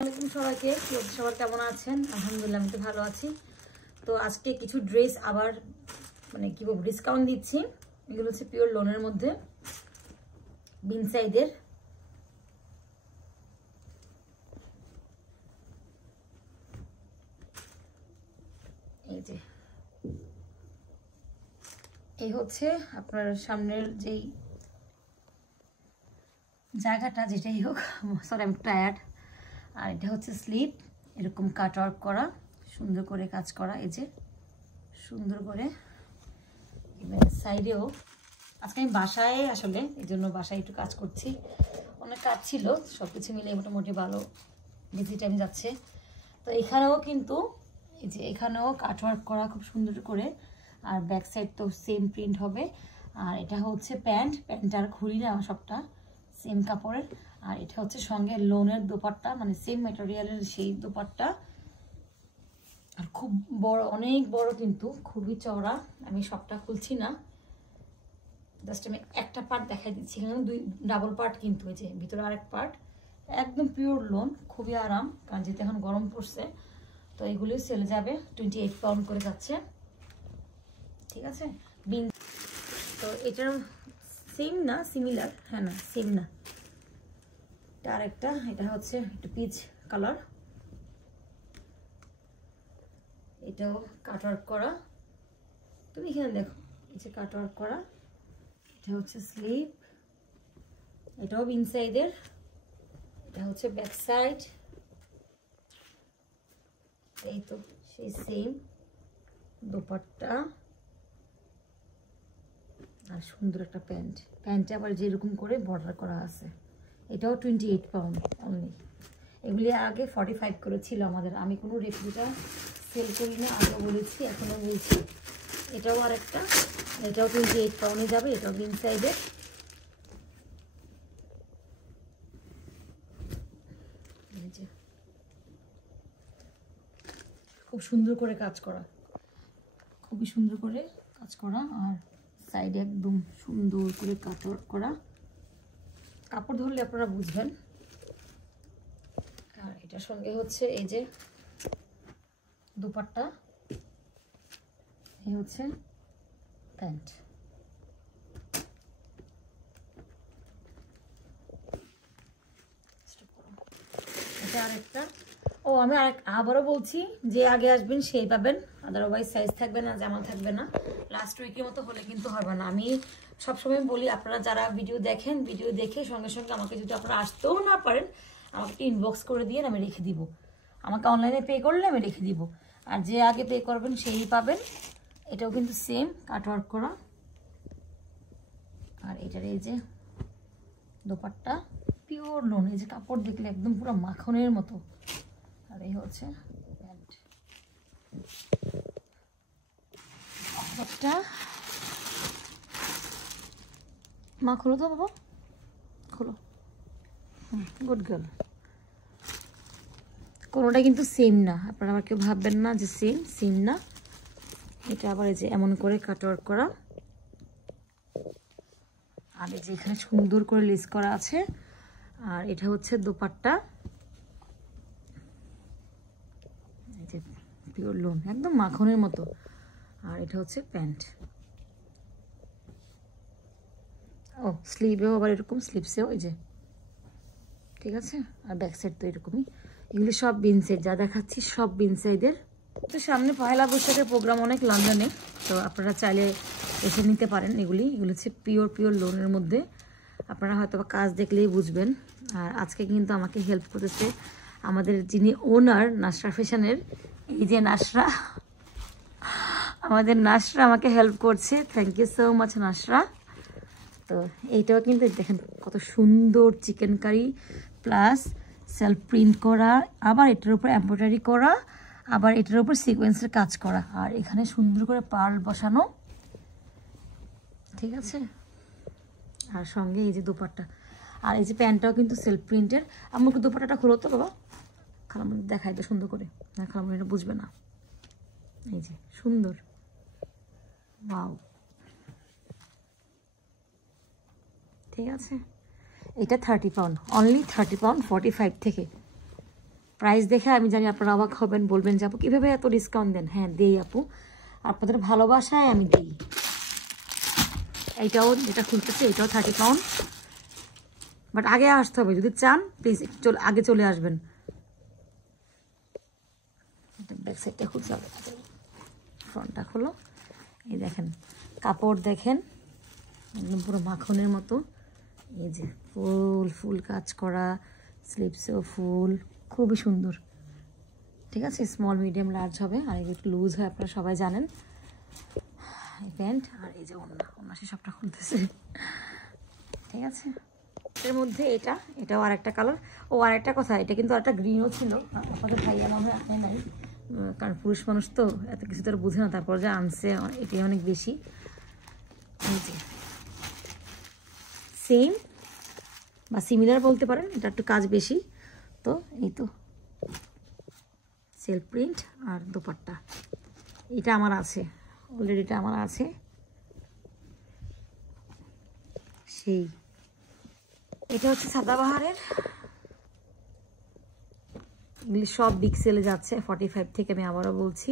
আসসালামু সবাইকে, সবার কেমন আছেন? আলহামদুলিল্লাহ আমি তো ভালো আছি। তো আজকে কিছু ড্রেস আবার মানে কি বলবো ডিসকাউন্ট দিচ্ছি। এগুলো হচ্ছে পিওর লোনের মধ্যে বিন সাইজের। এই যে এই হচ্ছে আপনার সামনের যেই জায়গাটা, যেটাই হোক, সরি আমি টায়ার্ড। আর এটা হচ্ছে স্লিপ, এরকম কাট ওয়ার্ক করা, সুন্দর করে কাজ করা, এই যে সুন্দর করে। এবার সাইডেও আজকে আমি বাসায়, আসলে এই জন্য বাসায় একটু কাজ করছি, অনেক কাজ ছিল, সব কিছু মিলে মোটামুটি ভালো বিজি টাইম যাচ্ছে। তো এখানেও কিন্তু এই যে এখানেও কাট ওয়ার্ক করা খুব সুন্দর করে, আর ব্যাক সাইড তো সেম প্রিন্ট হবে। আর এটা হচ্ছে প্যান্ট আর খুলি না, সবটা সেম কাপড়ের। আর এটা হচ্ছে সঙ্গে লোনের দোপাট্টা, মানে সেম ম্যাটেরিয়ালের সেই দোপাট্টা। আর খুব বড়, অনেক বড়, কিন্তু খুবই চওড়া। আমি সবটা খুলছি না, জাস্ট আমি একটা পার্ট দেখাই দিচ্ছি। এখানে ডাবল পার্ট, কিন্তু এই যে ভিতরে আরেক পার্ট, একদম পিওর লোন, খুবই আরাম। কারণ যেহেতু এখন গরম পড়ছে, তো এগুলি সেলে যাবে 28 পাউন্ড করে যাচ্ছে, ঠিক আছে। বিন তো এটার সেম না, সিমিলার, হ্যাঁ না সেম না, এটা আরেকটা। এটা হচ্ছে একটু পিচ কালার, এটাও কাট ওয়ার্ক করা। তুমি এখানে দেখো, এই যে কাট ওয়ার্ক করা। এটা হচ্ছে স্লিপ, এটাও বিন সাইডের। এটা হচ্ছে ব্যাক সাইড, এই তো সেই সেম দোপাট্টা। আর সুন্দর একটা প্যান্টে আবার যেরকম করে বর্ডার করা আছে। এটাও 28 পাউন্ড অনলি। এগুলি আগে 45 করে ছিল আমাদের। আমি কোনো রেপ্লিকা সেল করি না, আগে বলেছি, এখনও বলছি। এটাও আরেকটা, এটাও 28 পাউন্ডে যাবে। এটাও বিন সাইডের। খুব সুন্দর করে কাজ করা, খুবই সুন্দর করে কাজ করা। আর সাইডে একদম সুন্দর করে কাট ওয়ার্ক করা। কাপড় ধরলে আপনারা বুঝবেন। আর এটার সঙ্গে হচ্ছে এই যে দুপাট্টা, এই হচ্ছে প্যান্ট। এটা আরেকটা। ও আমি আবারও বলছি, যে আগে আসবেন সেই পাবেন, আদারওয়াইজ সাইজ থাকবে না, জামা থাকবে না। লাস্ট উইকের মতো হলে কিন্তু হবে না। আমি সবসময় বলি, আপনারা যারা ভিডিও দেখেন, ভিডিও দেখে সঙ্গে সঙ্গে আমাকে যদি আপনারা আসতেও না পারেন, আমাকে একটু ইনবক্স করে দিয়ে আমি রেখে দিব। আমাকে অনলাইনে পে করলে আমি রেখে দিব। আর যে আগে পে করবেন সেই পাবেন। এটাও কিন্তু সেম কাট ওয়ার্ক করা। আর এটার এই যে দোপাট্টা, পিওর লোন, এই যে কাপড় দেখলে একদম পুরো মাখনের মতো। আর এই হচ্ছে প্যান্ট। একটা মা খোলো তো বাবা, খোলো। Good girl. কোনোটা কিন্তু সেম না, আপনারা আবার কেউ ভাববেন না যে সেম না। এটা আবার এই যে এমন করে কাট ওয়ার্ক করা। আর এই যে এখানে সুন্দর করে লেস করা আছে। আর এটা হচ্ছে দোপাট্টা, এই যে পিওর লোন, একদম মাখনের মতো। আর এটা হচ্ছে প্যান্ট। ও স্লিভেও আবার এরকম, স্লিভসেও এই যে, ঠিক আছে। আর ব্যাক সাইড তো এরকমই। এগুলি সব বিন সাইড, যা দেখাচ্ছি সব বিন সাইডের। তো সামনে পয়লা বৈশাখের প্রোগ্রাম অনেক লন্ডনে, তো আপনারা চাইলে এসে নিতে পারেন। এগুলি হচ্ছে পিওর লোনের মধ্যে। আপনারা হয়তো বা কাজ দেখলেই বুঝবেন। আর আজকে কিন্তু আমাকে হেল্প করেছে আমাদের যিনি ওনার, নাসরা ফ্যাশনের, এই যে নাসরা, আমাদের নাসরা আমাকে হেল্প করছে। Thank you so much Nasra. তো এইটাও কিন্তু দেখেন কত সুন্দর chicken curry plus self print করা, আবার এটার উপর এমব্রয়ডারি করা, আবার এটার উপর সিকোয়েন্সের কাজ করা। আর এখানে সুন্দর করে পার্ল বসানো, ঠিক আছে। আর সঙ্গে এই যে দোপাট্টা। আর এই যে প্যান্টটাও কিন্তু সেলফ প্রিন্টের। আমাকে দোপাট্টাটা খোলো তো বাবা, খালামণি দেখাই তো সুন্দর করে, না খালামণিটা বুঝবে না। এই যে সুন্দর, ওয়াও, ঠিক আছে। এটা 30 পাউন্ড অনলি, 30 পাউন্ড 45 থেকে। প্রাইস দেখে আমি জানি আপনারা অবাক হবেন, বলবেন যে আপু কীভাবে এত ডিসকাউন্ট দেন। হ্যাঁ দেই আপু, আপনাদের ভালোবাসায় আমি দিই। এইটাও যেটা খুলতেছে এটাও 30 পাউন্ড, বাট আগে আসতে হবে যদি চান, প্লিজ আগে চলে আসবেন। ব্যাক সাইডটা খুলতে হবে, ফ্রন্টটা খোলো। এই দেখেন কাপড় দেখেন একদম পুরো মাখনের মতো। এই যে ফুল ফুল কাজ করা, স্লিপসেও ফুল, খুবই সুন্দর। ঠিক আছে, স্মল মিডিয়াম লার্জ হবে, আর একটু লুজ হয় আপনারা সবাই জানেন। এই প্যান্ট আর এই যে ওড়না সে সবটা খুলতেছে। ঠিক আছে, এর মধ্যে এটাও আরেকটা কালার। ও আরেকটা কথা, এটা কিন্তু আরেকটা গ্রিনও ছিল, আপনাদের ভাইয়া মনে হয় আপনি নাই, কারণ পুরুষ মানুষ তো এত কিছু তো বুঝে না, তারপর যে আনছে এটাই অনেক বেশি। এই যে সেম বা সিমিলার বলতে পারেন, এটা একটু কাজ বেশি। তো এই তো সেলফ প্রিন্ট আর দোপাট্টা, এটা আমার আছে অলরেডি, এটা আমার আছে। সেই এটা হচ্ছে সাদাবাহারের, এগুলি সব বিগ সেলে যাচ্ছে 45 থেকে। আমি আবারও বলছি,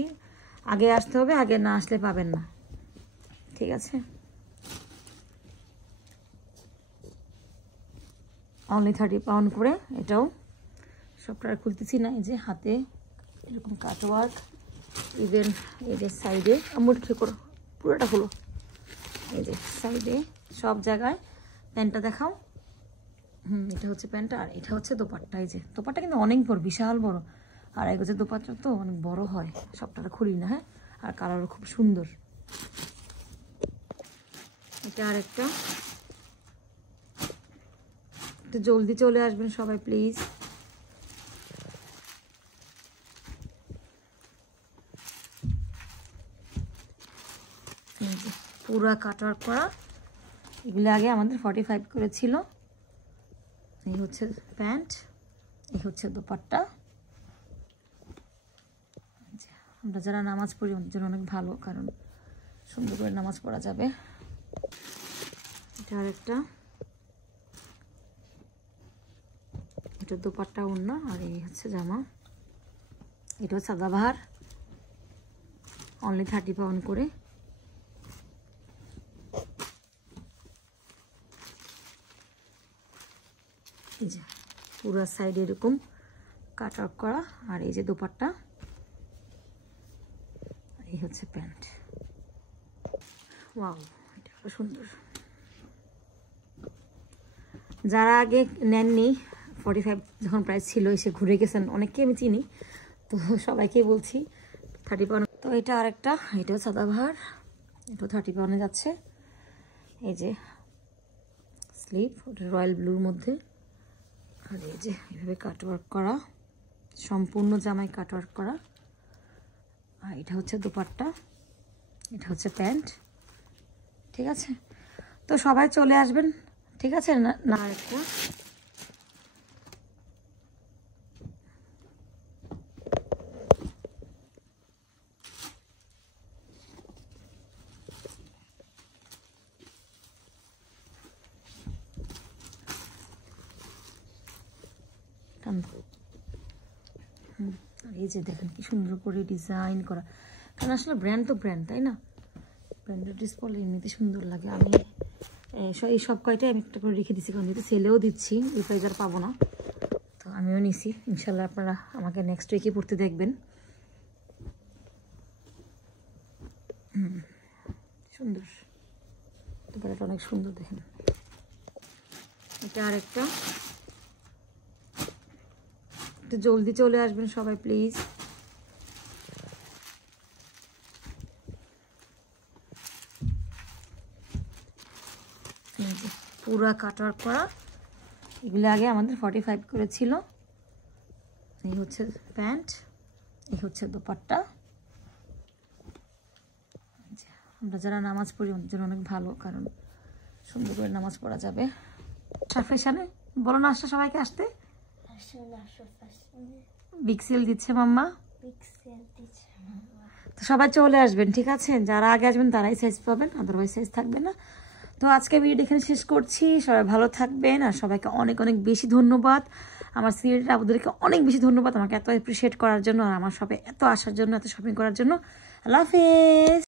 আগে আসতে হবে, আগে না আসলে পাবেন না। ঠিক আছে, অনলি 30 পাউন্ড করে। এটাও সবটা খুলতেছি না, এই যে হাতে এরকম কাটওয়ার্ক, ইভেন এই যে সাইডে আমুল ঠিক করো, পুরোটা হলো। এই যে সাইডে সব জায়গায়। প্যান্টটা দেখাও। এটা হচ্ছে প্যান্টটা, আর এটা হচ্ছে দোপাট্টা। এই যে দোপাট্টা কিন্তু অনেক বড়, বিশাল বড়, আর এক হচ্ছে দোপাট্টা তো অনেক বড় হয়। সবটা খুলি না, হ্যাঁ, আর কালারও খুব সুন্দর। এটা আরেকটা, একটু জলদি চলে আসবেন সবাই প্লিজ। পুরা কাটওয়ার্ক করা, এগুলো আগে আমাদের 45 করে ছিল। এই হচ্ছে প্যান্ট, এই হচ্ছে দোপাট্টা। আমরা যারা নামাজ পড়ি আমাদের জন্য অনেক ভালো, কারণ সুন্দর করে নামাজ পড়া যাবে। এটা আরেকটা, এটা দোপাট্টা ওড়না, আর এই হচ্ছে জামা। এটাও সাদাবাহার, অনলি 30 পাউন্ড করে। এই যে পুরো সাইডে এরকম কাট আউট করা, আর এই যে দোপাট্টা, এই হচ্ছে প্যান্ট। ওয়াও, এটা খুব সুন্দর। যারা আগে নেননি, 45 যখন প্রাইস ছিল, এসে ঘুরে গেছেন, অনেককে আমি চিনি, তো সবাইকেই বলছি 30 পাউন্ড। তো এটা আরেকটা, এটাও সাদাবাহার, এটাও 30 পাউন্ডে যাচ্ছে। এই যে স্লিভ, ওটা রয়্যাল ব্লুর মধ্যে, আর এই যে এভাবে কাটওয়ার্ক করা, সম্পূর্ণ জামায় কাটওয়ার্ক করা। আর এটা হচ্ছে দোপাট্টা, এটা হচ্ছে প্যান্ট। ঠিক আছে, তো সবাই চলে আসবেন। ঠিক আছে, না আরেকটা, এই যে দেখেন কি সুন্দর করে ডিজাইন করা, কারণ আসলে ব্র্যান্ড তো ব্র্যান্ড, তাই না? ব্র্যান্ডের ড্রেস পরলে এমনিতে সুন্দর লাগে। আমি এই সব কয়টাই আমি একটা করে রেখে দিচ্ছি, কারণ যেহেতু সেলেও দিচ্ছি, এই প্রাইস আর পাবো না, তো আমিও নিছি। ইনশাল্লাহ আপনারা আমাকে নেক্সট উইকে পড়তে দেখবেন। সুন্দর, দুপাটাটা অনেক সুন্দর, দেখেন। এটা আরেকটা, একটু জলদি চলে আসবেন সবাই প্লিজ। পুরা কাটওয়ার্ক করা, এগুলো আগে আমাদের 45 করে ছিল। এই হচ্ছে প্যান্ট, এই হচ্ছে দোপাট্টা। আমরা যারা নামাজ পড়ি আমাদের জন্য অনেক ভালো, কারণ সুন্দর করে নামাজ পড়া যাবে। ফ্যাশনে বলো না আসছে সবাইকে আসতে, বিগ সেল দিচ্ছে মাম্মা, তো সবাই চলে আসবেন। ঠিক আছে, যারা আগে আসবেন তারাই সাইজ পাবেন, আদারওয়াইজ সাইজ থাকবে না। তো আজকে ভিডিও এখানে শেষ করছি, সবাই ভালো থাকবেন, আর সবাইকে অনেক অনেক বেশি ধন্যবাদ আমার সিলেটের আপুদেরকে অনেক বেশি ধন্যবাদ আমাকে এত অ্যাপ্রিসিয়েট করার জন্য আর আমার শপে এত আসার জন্য, এত শপিং করার জন্য। আল্লাহ হাফেজ।